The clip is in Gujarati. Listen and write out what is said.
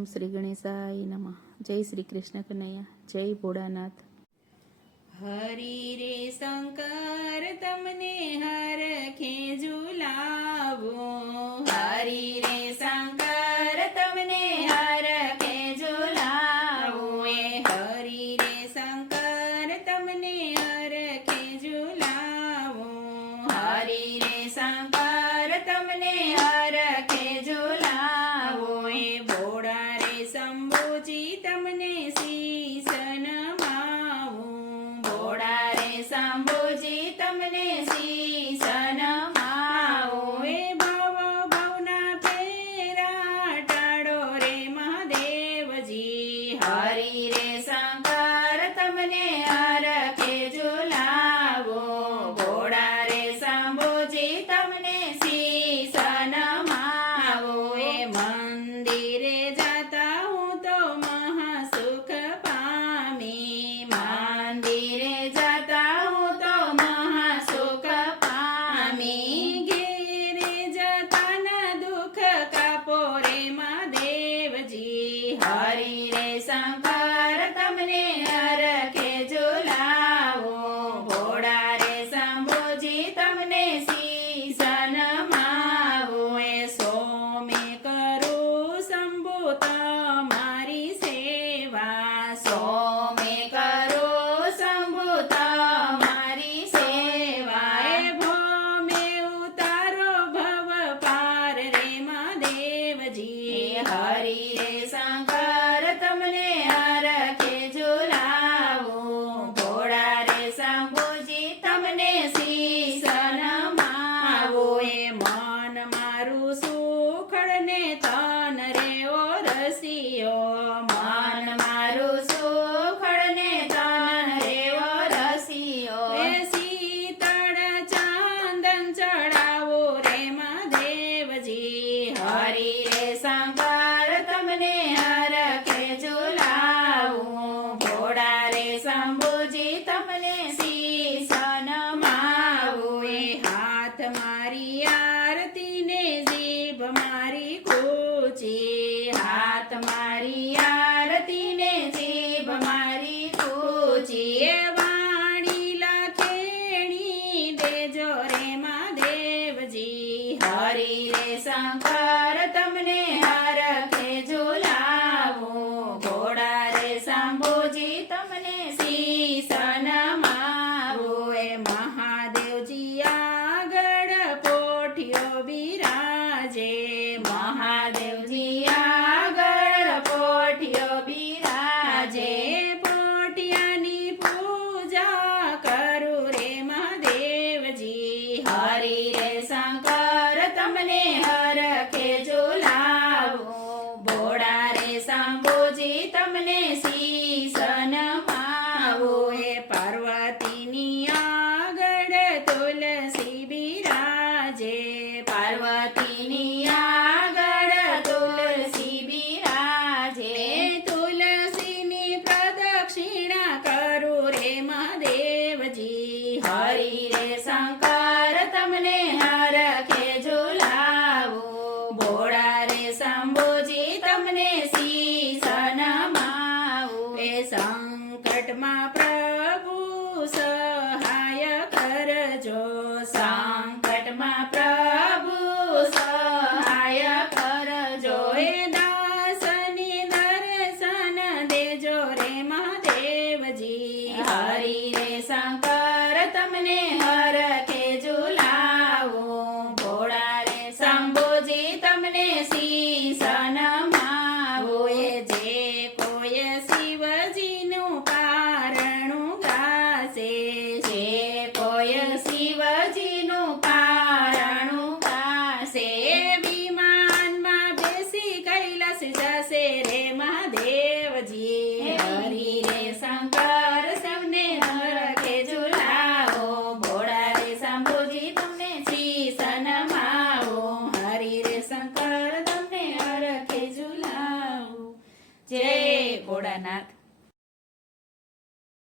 ઓમ શ્રી ગણેશાય નમઃ. જય શ્રી કૃષ્ણ કનૈયા. જય ભોળાનાથ. હરિ રે શંકર તમને હરખે ઝુલાવો, હરિ રે શંકર તમને હરખે ઝુલાવો, એ હરિ રે શંકર તમને હરખે ઝુલાવો, હરિ રે શંકર તમને હરખે ઝુલાવો, એ ભોળા રે શંભુજી તમને શીશ નમાવું, ભોળા રે શંભુજી તમને શીશ નમાવું, એ ભવ ભવના ફેરા ટાળો રે મહાદેવજી, હરિ રે શંકર તમને હરખે ઝુલાવો, ભોળા રે શંભુજી તમને શીશ નમાવો, એ મંદિરે જાતા હું તો મહાસુખ પામી, મંદિરે જાતા હું તો મહાસુખ પામી, ઘેરે જતા ના દુઃખ કાપો રે મહાદેવજી, હરિ રે શંકર તમને હરખે ઝુલાવો, ભોળા રે શંભુજી તમને શીશ નમાવો, એ સોમે કરું શંભુ તમારી સેવા, સોમે કરું શંભુ તમારી સેવા, એ ભોમે ઉતારો ભવ પાર રે મહાદેવજી, હરિ રે શંકર તમને હરખે ઝુલાવો, ભોળા રે શંભુજી તમને શીશ નમાવો, એ મન મારું સુખડ ને તન રે ઓરસિયો, મન મારું સુખડ ને તન રે ઓરસિયો, એ શીતળ ચાંદન ચડાવો રે મહાદેવજી, હરિ રે શંકર તમને હરખે ઝુલાવું, ભોળા રે શંભુજી તમને શીશ નમાવું, એ હાથ મારી આરતી ને જીભ મારી કૂચી, હાથ મારી આરતી ને જીભ મારી કૂચી, એ વાણી લખેણી દેજો રે મહાદેવજી, હરિ રે શંકર તમને હરખે ઝુલાવું, ભોળા રે શંભુજી તમને શીશ નમાવું, એ મહાદેવજી આગળ પોઠિયો બિરાજે, મહાદેવજી આગળ પોઠિયો બિરાજે, પોઠિયાની પૂજા કરું રે મહાદેવજી, હરિ રે શંકર તમને હરખે ઝુલાવું, ભોળા રે શંભુજી તમને શીશ નમાવું, એ પાર્વતીની આગળ તુલસી બિરાજે, પાર્વતીની આગળ તુલસી બિરાજે, તુલસીની પ્રદક્ષિણા કરું રે મહાદેવજી, હરિ રે શંકર તમને હરખે ઝુલાવું, ભોળા રે શંભુજી તમને શીશ નમાવું, એ સંકટમાં પ્રભુ સહાય કરજો, સંકટમાં પ્રભુ સહાય કરજો, એ દાસની દર્શન દેજો રે મહાદેવજી, હરિ રે શંકર તમને